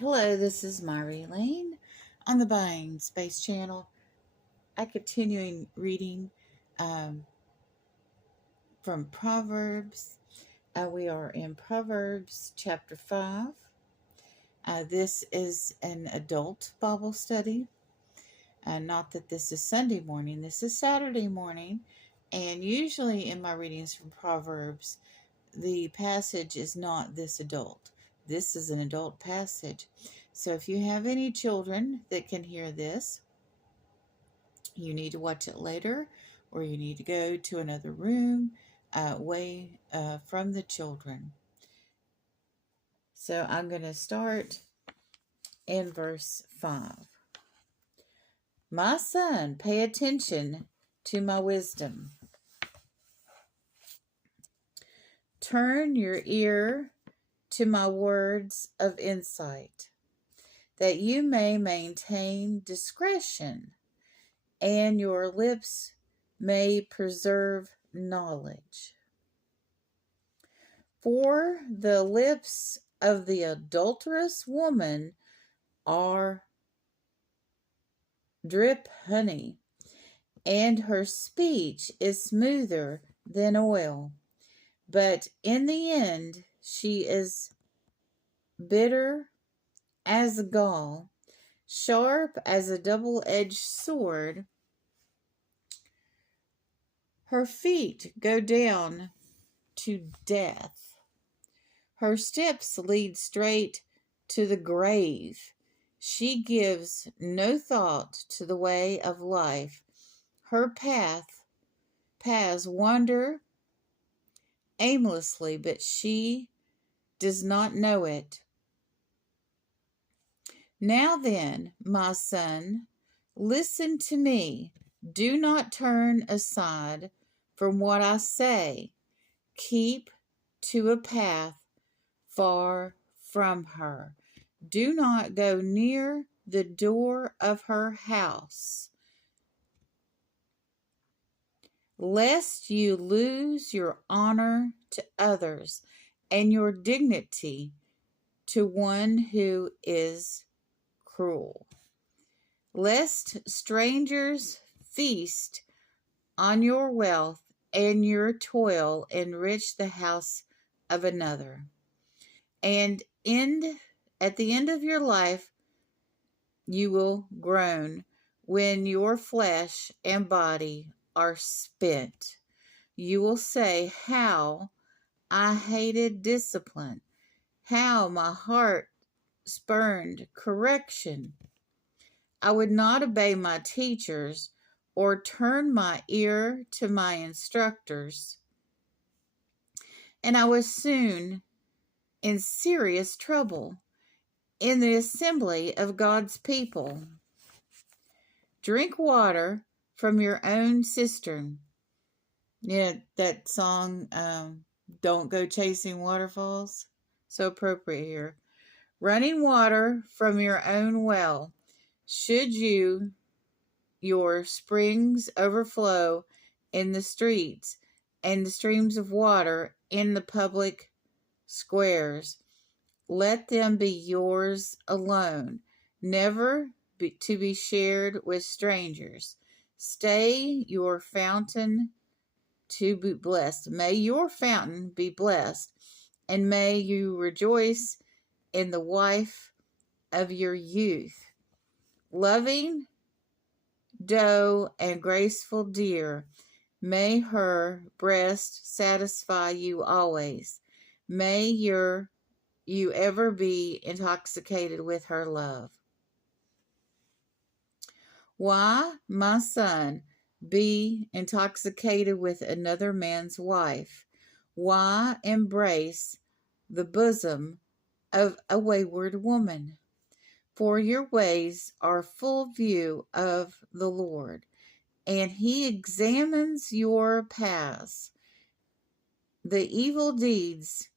Hello, this is Myri Lane on the Buying Space channel. I continuing reading um, from Proverbs. We are in Proverbs Chapter 5. This is an adult Bible study. Not that this is Sunday morning, this is Saturday morning. And usually in my readings from Proverbs, the passage is not this adult. This is an adult passage. So if you have any children that can hear this, you need to watch it later, or you need to go to another room away from the children. So I'm going to start in verse 5. My son, pay attention to my wisdom. Turn your ear to my words of insight, that you may maintain discretion, and your lips may preserve knowledge. For the lips of the adulterous woman are drip honey, and her speech is smoother than oil. But in the end, she is bitter as gall, sharp as a double-edged sword. Her feet go down to death. Her steps lead straight to the grave. She gives no thought to the way of life. Her paths wander aimlessly, but she does not know it. Now then, my son, listen to me. Do not turn aside from what I say. Keep to a path far from her. Do not go near the door of her house, lest you lose your honor to others and your dignity to one who is cruel. Lest strangers feast on your wealth and your toil enrich the house of another. And at the end of your life, you will groan when your flesh and body are spent. You will say, how I hated discipline, how my heart spurned correction. I would not obey my teachers or turn my ear to my instructors. And I was soon in serious trouble in the assembly of God's people. Drink water from your own cistern. Yeah, that song, Don't Go Chasing Waterfalls. So appropriate here. Running water from your own well. Should your springs overflow in the streets and the streams of water in the public squares, let them be yours alone, never to be shared with strangers. Stay your fountain to be blessed. May your fountain be blessed, and may you rejoice in the wife of your youth. Loving doe and graceful deer, may her breast satisfy you always. May you ever be intoxicated with her love. Why, my son, be intoxicated with another man's wife? Why embrace the bosom of a wayward woman? For your ways are full view of the Lord, and he examines your paths. The evil deeds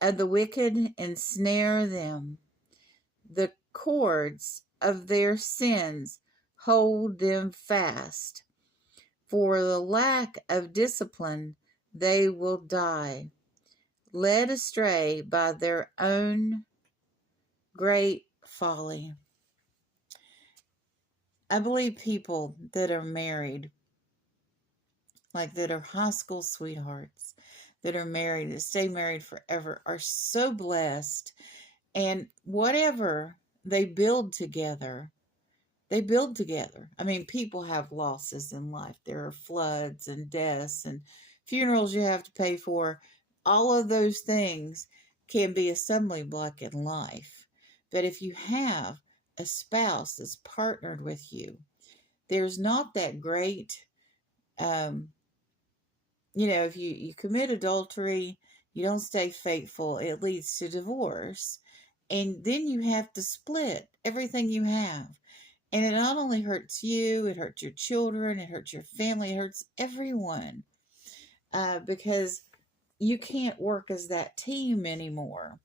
of the wicked ensnare them. The cords of their sins hold them fast. For the lack of discipline, they will die, led astray by their own great folly. I believe people that are married, like that are high school sweethearts, that are married, that stay married forever, are so blessed. And whatever they build together, they build together. I mean, people have losses in life. There are floods and deaths and funerals you have to pay for. All of those things can be a stumbling block in life. But if you have a spouse that's partnered with you, there's not that great, um, if you commit adultery, you don't stay faithful, it leads to divorce. And then you have to split everything you have. And it not only hurts you, it hurts your children, it hurts your family, it hurts everyone, because you can't work as that team anymore.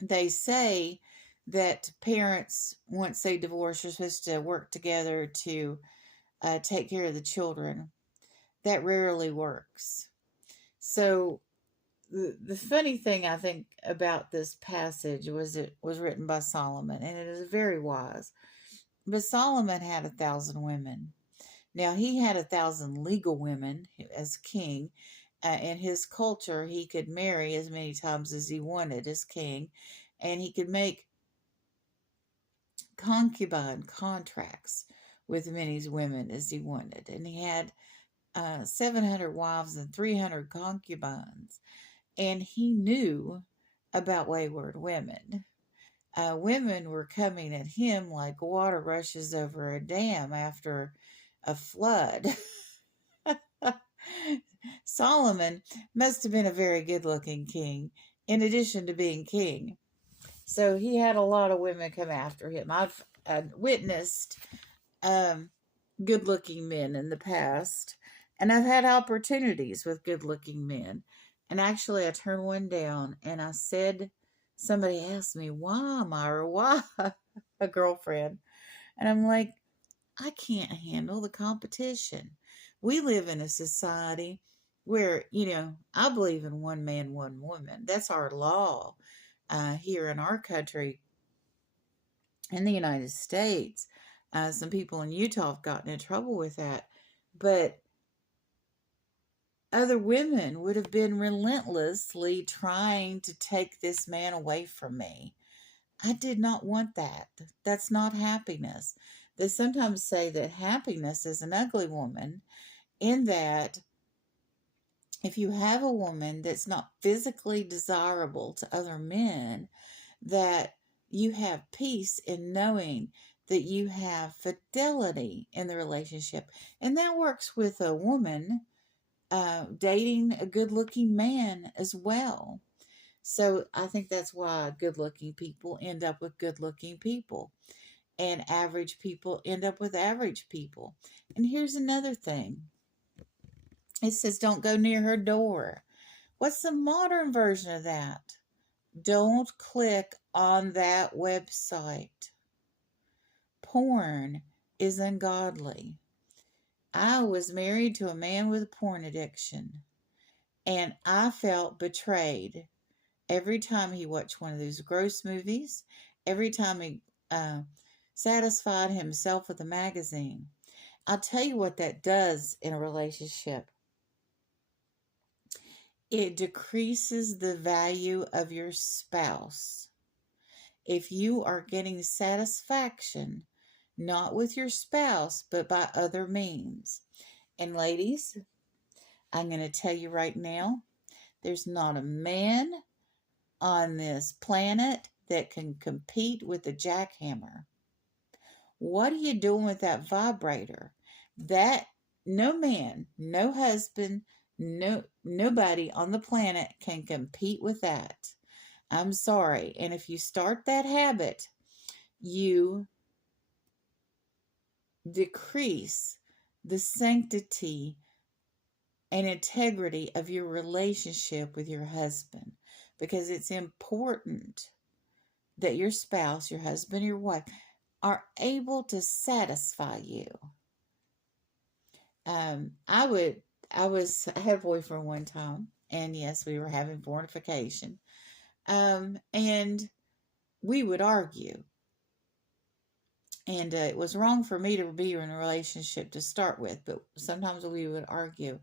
They say that parents, once they divorce, are supposed to work together to take care of the children. That rarely works. So the funny thing I think about this passage was it was written by Solomon, and it is very wise. But Solomon had 1,000 women. Now, he had 1,000 legal women as king. In his culture, he could marry as many times as he wanted as king, and he could make concubine contracts with many women as he wanted. And he had 700 wives and 300 concubines. And he knew about wayward women. Women were coming at him like water rushes over a dam after a flood. Solomon must have been a very good looking king, in addition to being king. So he had a lot of women come after him. I've witnessed good looking men in the past, and I've had opportunities with good looking men. And actually, I turned one down and I said, somebody asked me, why, Myra, why a girlfriend? And I'm like, I can't handle the competition. We live in a society where, I believe in one man, one woman. That's our law here in our country, in the United States. Some people in Utah have gotten in trouble with that. But other women would have been relentlessly trying to take this man away from me. I did not want that. That's not happiness. They sometimes say that happiness is an ugly woman, in that if you have a woman that's not physically desirable to other men, that you have peace in knowing that you have fidelity in the relationship. And that works with a woman dating a good looking man as well. So I think that's why good looking people end up with good looking people, and average people end up with average people. And here's another thing, it says, don't go near her door. What's the modern version of that? Don't click on that website. Porn is ungodly. I was married to a man with a porn addiction, and I felt betrayed every time he watched one of those gross movies, every time he satisfied himself with a magazine. I'll tell you what that does in a relationship. It decreases the value of your spouse. If you are getting satisfaction, not with your spouse, but by other means. And ladies, I'm going to tell you right now, there's not a man on this planet that can compete with a jackhammer. What are you doing with that vibrator? That no man, no husband, nobody on the planet can compete with that. I'm sorry. And if you start that habit, you decrease the sanctity and integrity of your relationship with your husband, because it's important that your spouse, your husband, your wife, are able to satisfy you. I had a boyfriend one time, and yes, we were having fornication. And we would argue. And it was wrong for me to be in a relationship to start with, but sometimes we would argue.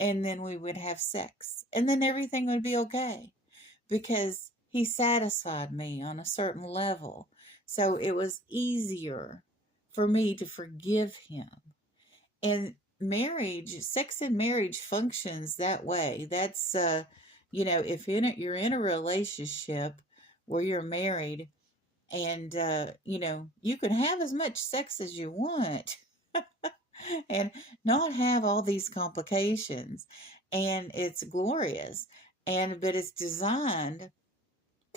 And then we would have sex. And then everything would be okay because he satisfied me on a certain level. So it was easier for me to forgive him. And marriage, sex in marriage functions that way. That's, if you're in a relationship where you're married and, you can have as much sex as you want and not have all these complications. And it's glorious. But it's designed,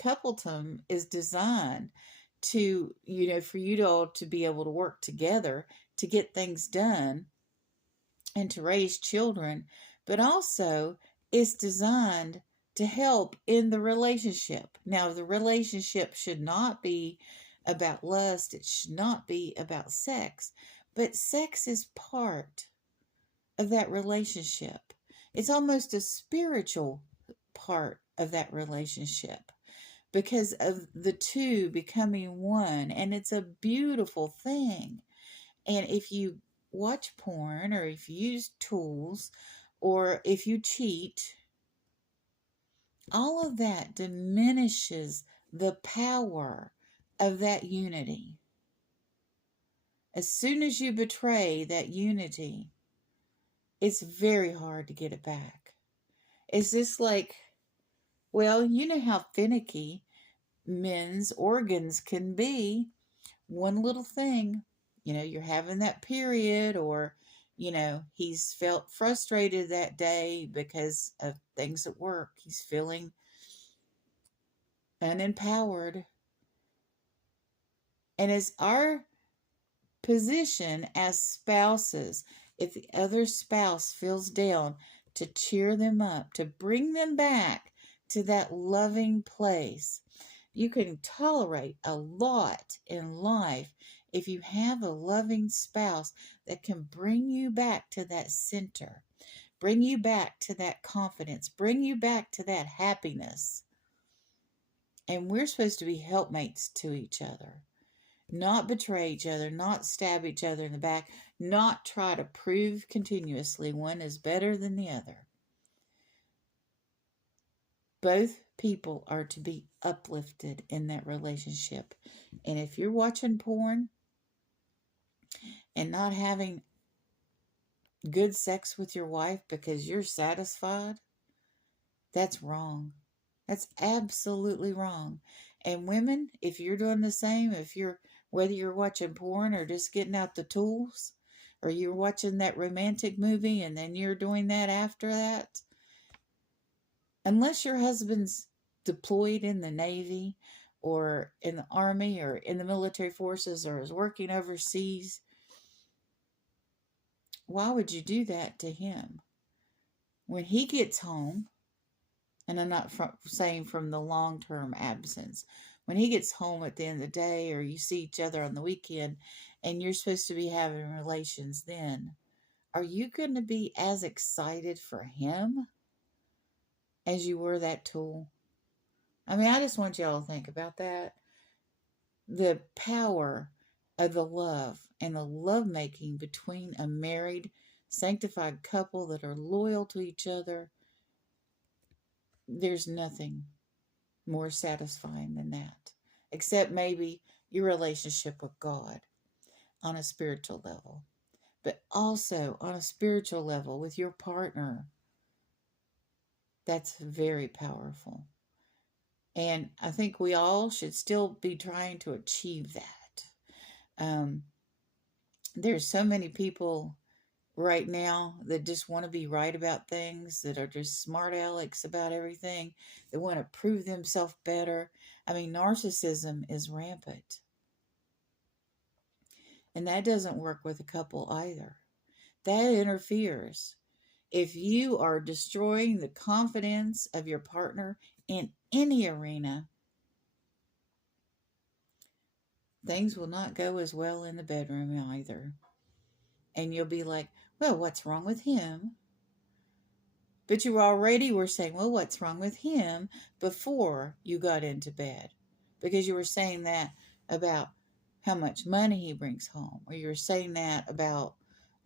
coupleton is designed to, for you to all to be able to work together to get things done and to raise children, but also it's designed to help in the relationship. Now, the relationship should not be about lust, it should not be about sex, but sex is part of that relationship. It's almost a spiritual part of that relationship because of the two becoming one, and it's a beautiful thing. And if you watch porn or if you use tools or if you cheat, all of that diminishes the power of that unity. As soon as you betray that unity, it's very hard to get it back. It's just like, well, you know how finicky men's organs can be. One little thing, you're having that period, or, he's felt frustrated that day because of things at work. He's feeling unempowered. And as our position as spouses, if the other spouse feels down, to cheer them up, to bring them back to that loving place. You can tolerate a lot in life if you have a loving spouse that can bring you back to that center, bring you back to that confidence, bring you back to that happiness. And we're supposed to be helpmates to each other, not betray each other, not stab each other in the back, not try to prove continuously one is better than the other. Both people are to be uplifted in that relationship. And if you're watching porn and not having good sex with your wife because you're satisfied, that's wrong. That's absolutely wrong. And women, if you're doing the same, whether you're watching porn or just getting out the tools, or you're watching that romantic movie and then you're doing that after that, unless your husband's deployed in the Navy or in the Army or in the military forces or is working overseas, why would you do that to him? When he gets home, and I'm not saying from the long-term absence, when he gets home at the end of the day or you see each other on the weekend and you're supposed to be having relations then, are you going to be as excited for him as you were that tool? I mean, I just want y'all to think about that. The power of the love and the lovemaking between a married, sanctified couple that are loyal to each other. There's nothing more satisfying than that, except maybe your relationship with God on a spiritual level, but also on a spiritual level with your partner. That's very powerful. And I think we all should still be trying to achieve that. There's so many people right now that just want to be right about things, that are just smart alecks about everything. They want to prove themselves better. I mean, narcissism is rampant. And that doesn't work with a couple either. That interferes. If you are destroying the confidence of your partner in any arena, things will not go as well in the bedroom either. And you'll be like, well, what's wrong with him? But you already were saying, well, what's wrong with him before you got into bed? because you were saying that about how much money he brings home, or you were saying that about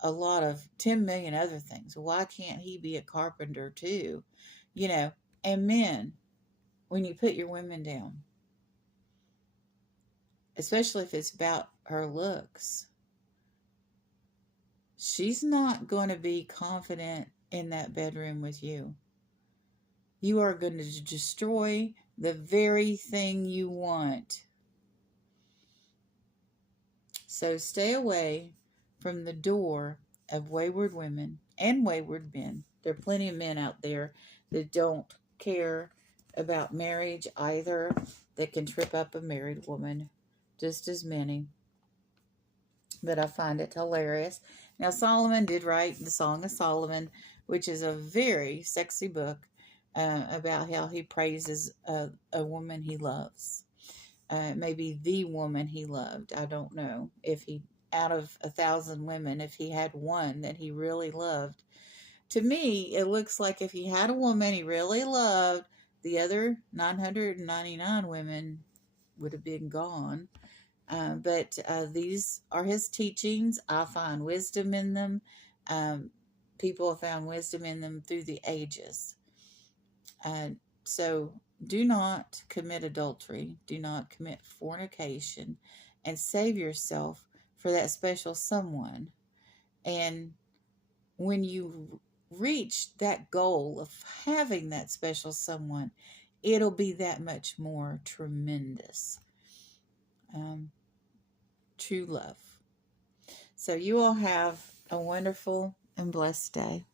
a lot of 10 million other things. Why can't he be a carpenter too? You know, and men, when you put your women down, especially if it's about her looks, she's not going to be confident in that bedroom with you. You are going to destroy the very thing you want. So stay away from the door of wayward women and wayward men. There are plenty of men out there that don't care about marriage either, that can trip up a married woman, just as many. But I find it hilarious. Now, Solomon did write the Song of Solomon, which is a very sexy book about how he praises a woman he loves. Maybe the woman he loved. I don't know if he, out of 1,000 women, if he had one that he really loved. To me, it looks like if he had a woman he really loved, the other 999 women would have been gone. But these are his teachings. I find wisdom in them. People have found wisdom in them through the ages. So do not commit adultery. Do not commit fornication, and save yourself for that special someone. And when you reach that goal of having that special someone, it'll be that much more tremendous. True love. So you all have a wonderful and blessed day.